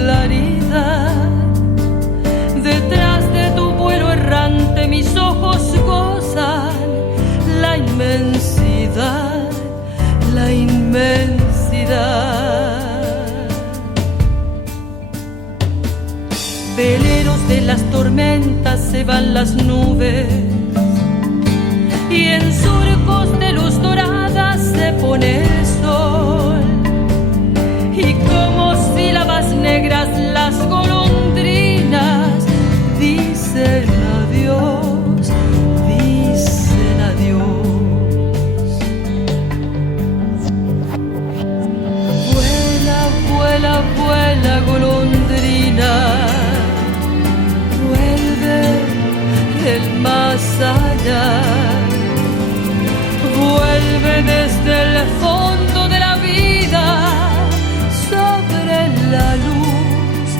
claridad. Detrás de tu vuelo errante mis ojos gozan la inmensidad, la inmensidad. Veleros de las tormentas se van las nubes y en surcos de luz dorada se pone el sol, y como sílabas negras las golondrinas dicen adiós, dicen adiós. Vuela, vuela, vuela, golondrina, vuelve del más allá. Vuelve desde el fondo de la vida, sobre la luz,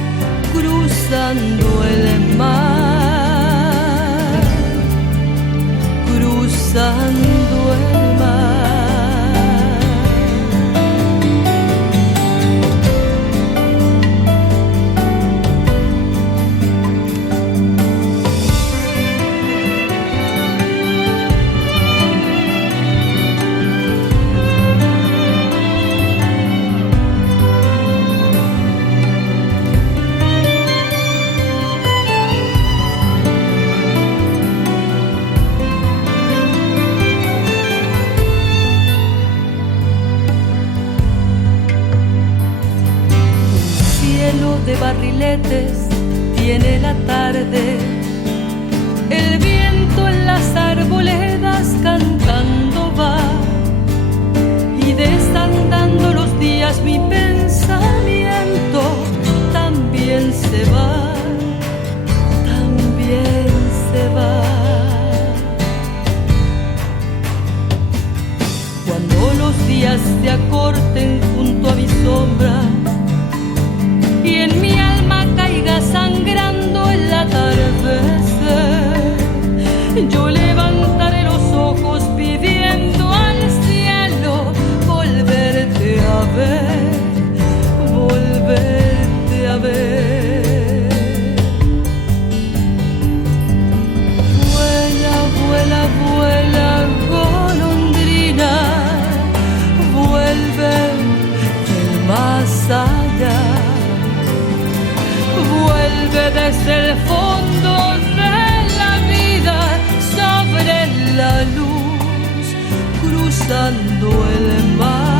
cruzando el mar, cruzando el mar. De barriletes tiene la tarde, el viento en las arboledas cantando va, y desandando los días mi pensamiento también se va, también se va. Cuando los días se acorten junto a mi sombra y en mi alma caiga sangrando el atardecer, yo levantaré los ojos pidiendo al cielo volverte a ver, volverte a ver. Vuela, vuela, vuela, golondrina, vuelve del más allá. Vuelve desde el fondo de la vida, sobre la luz, cruzando el mar.